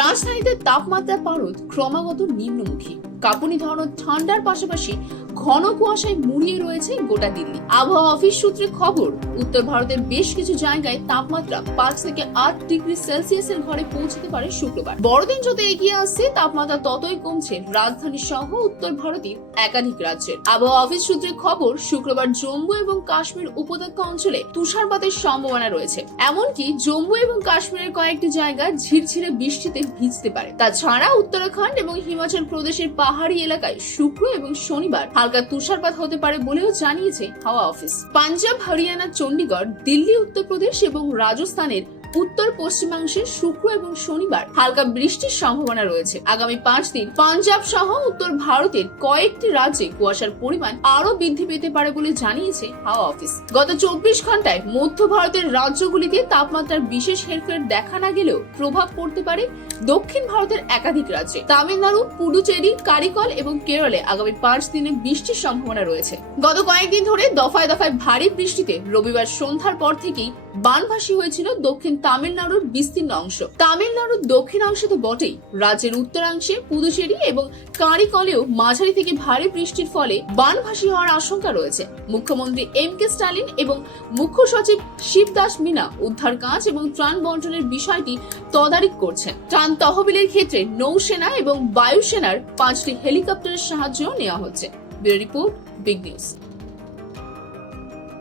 রাজধানীতে তাপমাত্রার পারদ ক্রমাগত নিম্নমুখী। কাঁপুনি ধরানো ঠান্ডার পাশাপাশি ঘন কুয়াশায় মুড়িয়ে রয়েছে গোটা দিল্লি। আবহাওয়া অফিস সূত্রে খবর, উত্তর ভারতের বেশ কিছু জায়গায় তাপমাত্রা 5 থেকে 8 ডিগ্রি সেলসিয়াসের ঘরে পৌঁছতে পারে শুক্রবার। বড়দিন যত এগিয়ে আসছে, তাপমাত্রা ততই কমছে রাজধানী সহ উত্তর ভারতের একাধিক রাজ্যের। আবহাওয়া অফিস সূত্রে খবর, শুক্রবার জম্মু এবং কাশ্মীর উপত্যকা অঞ্চলে তুষারপাতের সম্ভাবনা রয়েছে। এমনকি জম্মু এবং কাশ্মীরের কয়েকটি জায়গা ঝিরঝিরে বৃষ্টিতে ভিজতে পারে। তাছাড়া উত্তরাখণ্ড এবং হিমাচল প্রদেশের পাহাড়ি এলাকায় শুক্র এবং শনিবার হালকা তুষারপাত হতে পারে বলেও জানিয়েছে হাওয়া অফিস। পাঞ্জাব, হরিয়ানা, চণ্ডীগড়, দিল্লি, উত্তরপ্রদেশ এবং রাজস্থানের উত্তর পশ্চিমাংশে শুক্র এবং শনিবার হালকা বৃষ্টির সম্ভাবনা রয়েছে। আগামী 5 দিন পাঞ্জাব সহ উত্তর ভারতের কয়েকটি রাজ্যে কুয়াশার পরিমাণ আরো বৃদ্ধি পেতে পারে বলে জানিয়েছে হাওয়া অফিস। গত 24 ঘন্টায় মধ্য ভারতের রাজ্যগুলিতে তাপমাত্রার বিশেষ হেরফের দেখা না গেলেও প্রভাব পড়তে পারে দক্ষিণ ভারতের একাধিক রাজ্যে। তামিলনাড়ু, পুডুচেরি, কারিকল এবং কেরলে আগামী 5 দিনে বৃষ্টির সম্ভাবনা রয়েছে। গত কয়েকদিন ধরে দফায় দফায় ভারী বৃষ্টিতে রবিবার সন্ধ্যার পর থেকেই বানভাসী হয়েছিল দক্ষিণ তামিলনাড়ুর বিস্তীর্ণ অংশ। তামিলনাড়ুর দক্ষিণাংশ তো বটেই, রাজ্যের উত্তরাংশে পুদুচেরি এবং কারিকলেও মাঝারি থেকে ভারী বৃষ্টির ফলে বানভাসী হওয়ার আশঙ্কা রয়েছে। মুখ্যমন্ত্রী এম কে স্টালিন এবং মুখ্য সচিব শিবদাস মিনা উদ্ধার কাজ এবং ত্রাণ বন্টনের বিষয়টি তদারকি করছেন। ত্রাণ তহবিলের ক্ষেত্রে নৌসেনা এবং বায়ুসেনার 5টি হেলিকপ্টারের সাহায্য নেওয়া হচ্ছে। Bureau report, big news.